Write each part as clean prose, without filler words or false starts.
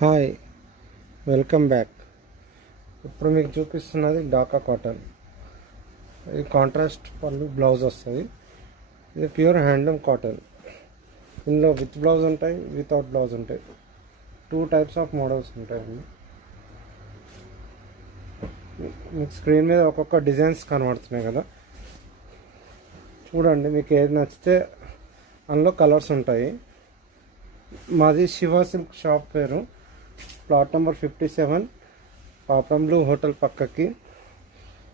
Hi, welcome back. ఇప్పుడు మీకు చూపిస్తున్నది డాకా కాటన్. ఇది కాంట్రాస్ట్ పళ్ళు బ్లౌజ్ వస్తుంది. ఇది ప్యూర్ హ్యాండ్లూమ్ కాటన్. ఇందులో విత్ బ్లౌజ్ ఉంటాయి, వితౌట్ బ్లౌజ్ ఉంటాయి. 2 టైప్స్ ఆఫ్ మోడల్స్ ఉంటాయండి. మీకు స్క్రీన్ మీద ఒక్కొక్క డిజైన్స్ కనబడుతున్నాయి కదా, చూడండి. మీకు ఏది నచ్చితే అందులో కలర్స్ ఉంటాయి. మాది శివ సిల్క్ షాప్ పేరు. ప్లాట్ నెంబర్ 57, పాపం బ్లూ హోటల్ పక్కకి,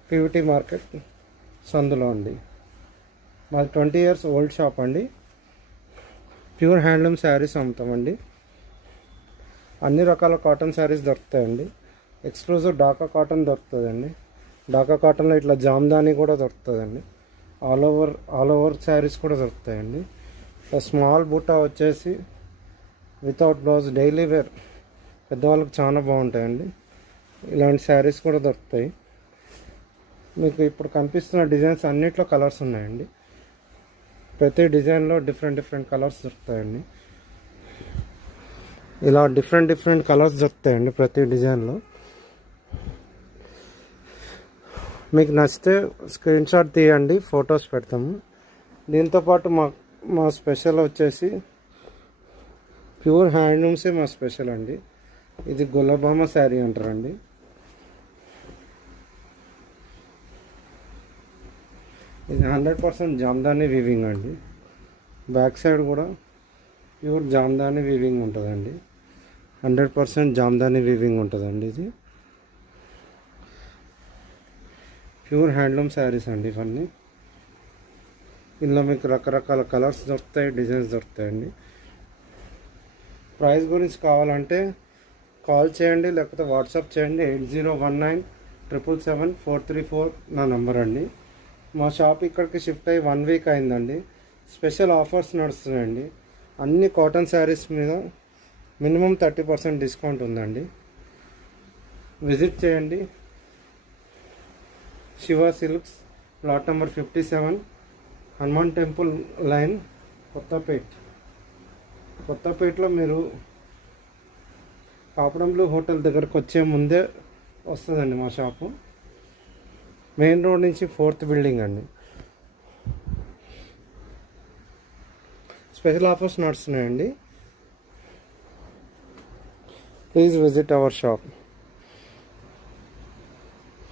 పీవీటీ మార్కెట్ సందులో అండి. మాది 20 years ఓల్డ్ షాప్ అండి. ప్యూర్ హ్యాండ్లూమ్ శారీస్ అమ్ముతామండి. అన్ని రకాల కాటన్ శారీస్ దొరుకుతాయండి. ఎక్స్క్లూజివ్ డాకా కాటన్ దొరుకుతుందండి. డాకా కాటన్లో ఇట్లా జామ్దాని కూడా దొరుకుతుందండి. ఆల్ ఓవర్ శారీస్ కూడా దొరుకుతాయండి. స్మాల్ బూటా వచ్చేసి వితౌట్ బ్లౌజ్ డైలీ వేర్ పెద్దవాళ్ళకి చాలా బాగుంటాయండి. ఇలాంటి శారీస్ కూడా దొరుకుతాయి. మీకు ఇప్పుడు కనిపిస్తున్న డిజైన్స్ అన్నిట్లో కలర్స్ ఉన్నాయండి. ప్రతి డిజైన్లో డిఫరెంట్ కలర్స్ దొరుకుతాయండి. ఇలా డిఫరెంట్ కలర్స్ దొరుకుతాయండి ప్రతి డిజైన్లో. మీకు నచ్చితే స్క్రీన్ షాట్ తీయండి, ఫొటోస్ పెడతాము. దీంతోపాటు మా స్పెషల్ వచ్చేసి ప్యూర్ హ్యాండ్లూమ్సే మా స్పెషల్ అండి. ఇది గులాబామ శారీ అంటారండి. ఇది 100% జామ్దాని వీవింగ్ అండి. బ్యాక్ సైడ్ కూడా ప్యూర్ జామ్దాని వీవింగ్ ఉంటుందండి. 100% జామ్దాని వీవింగ్ ఉంటుందండి. ఇది ప్యూర్ హ్యాండ్లూమ్ శారీస్ అండి ఇవన్నీ. ఇందులో మీకు రకరకాల కలర్స్ దొరుకుతాయి, డిజైన్స్ దొరుకుతాయండి. ప్రైస్ గురించి కావాలంటే కాల్ చేయండి, లేకపోతే వాట్సాప్ చేయండి. 8019777434 నా నెంబర్ అండి. మా షాప్ ఇక్కడికి షిఫ్ట్ అయ్యి 1 week అయిందండి. స్పెషల్ ఆఫర్స్ నడుస్తున్నాయండి. అన్ని కాటన్ శారీస్ మీద మినిమం 30% డిస్కౌంట్ ఉందండి. విజిట్ చేయండి. Shiva silks, plot number 57, Hanuman temple line, కొత్తపేటలో మీరు పాపడం బ్లూ హోటల్ దగ్గరకు వచ్చే ముందే వస్తుందండి మా షాపు. మెయిన్ రోడ్ నుంచి 4th బిల్డింగ్ అండి. స్పెషల్ ఆఫర్స్ నడుస్తున్నాయండి. Please visit our shop.